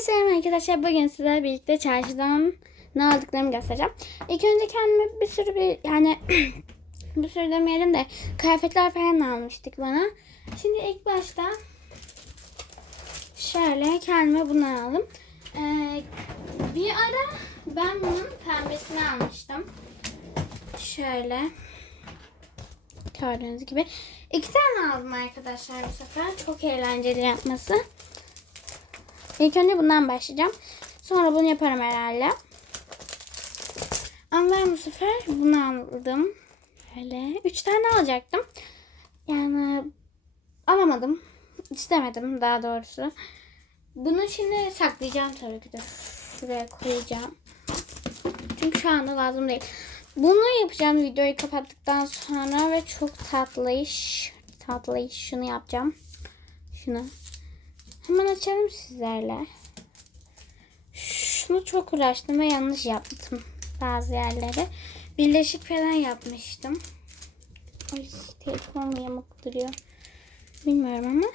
Selam arkadaşlar. Bugün sizlerle birlikte çarşıdan ne aldıklarımı göstereceğim. İlk önce kendime bir sürü bir yani bir sürü demeyelim de kıyafetler falan almıştık bana. Şimdi ilk başta şöyle kendime bunu aldım. Ee, bir ara ben bunun pembesini almıştım. Şöyle gördüğünüz gibi. iki tane aldım arkadaşlar bu sefer. Çok eğlenceli yapması. İlk önce bundan başlayacağım. Sonra bunu yaparım herhalde. Ama ben bu sefer bunu aldım. Böyle. Üç tane alacaktım. Yani alamadım. İstemedim daha doğrusu. Bunu şimdi saklayacağım tabii ki de. Şuraya koyacağım. Çünkü şu anda lazım değil. Bunu yapacağım videoyu kapattıktan sonra ve çok tatlı iş. Tatlı iş. Şunu yapacağım. Şunu. Hemen açalım sizlerle. Şunu çok uğraştım ve yanlış yaptım bazı yerleri. Birleşik falan yapmıştım. Ay telefon yamuk duruyor. Bilmiyorum ama.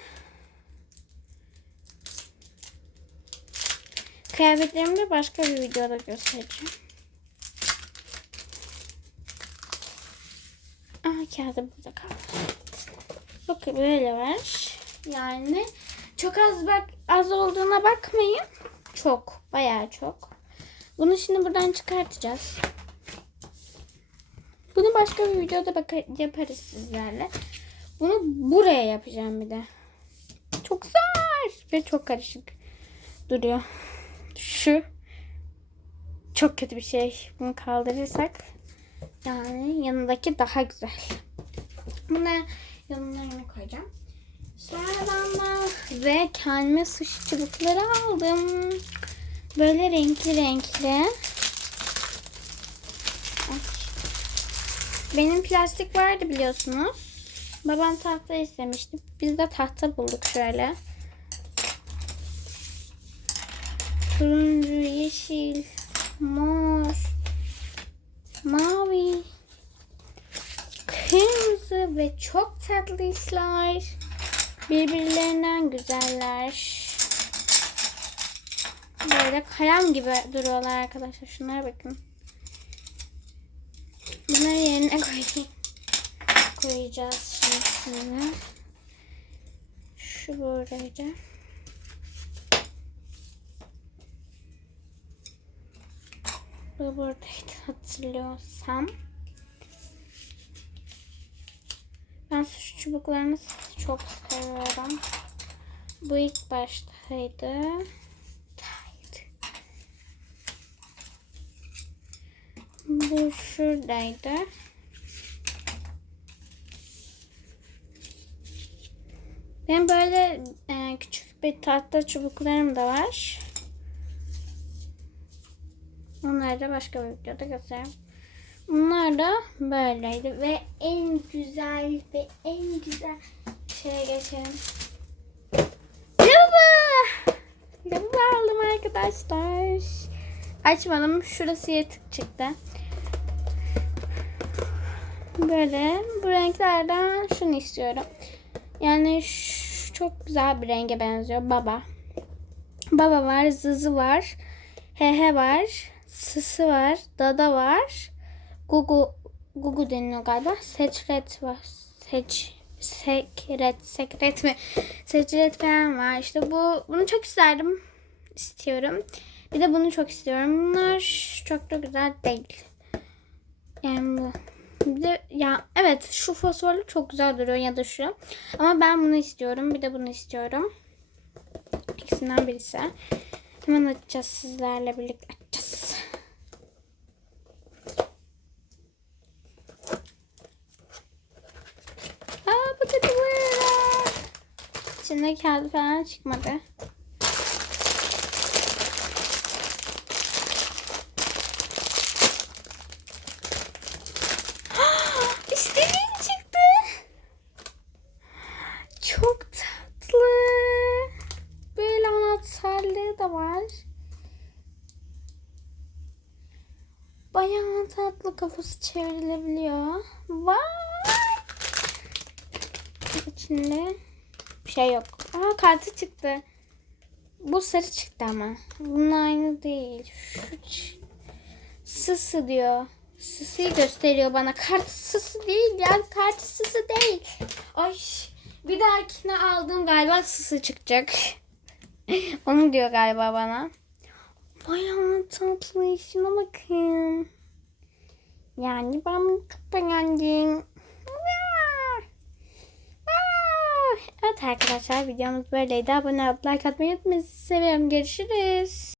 Kıyafetlerimi de başka bir videoda göstereceğim. Aa kağıdı burada kaldı. Bakın böyle var. Yani çok az bak az olduğuna bakmayın. Çok, bayağı çok. Bunu şimdi buradan çıkartacağız. Bunu başka bir videoda bakar, yaparız sizlerle. Bunu buraya yapacağım bir de. Çok zor ve çok karışık duruyor. Şu çok kötü bir şey. Bunu kaldırırsak yani yanındaki daha güzel. Bunu yanına koyacağım. Sonradan da ve kendime sushi çubukları aldım. Böyle renkli renkli. Benim plastik vardı biliyorsunuz. Babam tahta istemişti. Biz de tahta bulduk şöyle. Turuncu, yeşil, mor, mavi, kırmızı ve çok tatlı işler. Birbirlerinden güzeller. Böyle kalem gibi duruyorlar arkadaşlar. Şunlara bakın. Bunları yerine koyayım. Koyacağız şimdi. Şu buradaydı. Bu buradaydı hatırlıyorsam. Ben suç çubuklarını çok seviyorum. Bu ilk baştaydı. Bu şuradaydı. Benim böyle e, küçük bir tahta çubuklarım da var. Onları da başka bir videoda göstereyim. Bunlar da böyleydi ve en güzel ve en güzel şeye geçelim. Lavabo! Lavabo aldım arkadaşlar. Açmadım. Şurası yırtık çıktı. Böyle bu renklerden şunu istiyorum. Yani şu çok güzel bir renge benziyor. Baba. Baba var. Zızı var. Hehe var. Sısı var. Dada var. Gugu Gugu deniyor galiba. Secret var. Seç sekret sekret mi? Secret falan var. İşte bu bunu çok isterdim. istiyorum. Bir de bunu çok istiyorum. Bunlar çok da güzel değil. Yani bu. Bir de ya evet şu fosforlu çok güzel duruyor ya da şu. Ama ben bunu istiyorum. Bir de bunu istiyorum. İkisinden birisi. Hemen açacağız sizlerle birlikte açacağız. Aa bu da böyle. İçinde kağıdı falan çıkmadı. İstediğim çıktı. Çok tatlı. Böyle anahtarlığı da var. Bayağı tatlı kafası çevrilebiliyor. Vay. İçinde bir şey yok. Aa kartı çıktı. Bu sarı çıktı ama. Bunun aynı değil. Şu sısı diyor. Sısıyı gösteriyor bana. Kart sısı değil ya. Kart sısı değil. Ay bir dahakine aldığım galiba sısı çıkacak. Onu diyor galiba bana. Bayağı tatlı. Şuna bakın. Yani ben çok beğendim. Arkadaşlar videomuz böyleydi. Abone olup like atmayı unutmayın. Seviyorum. Görüşürüz.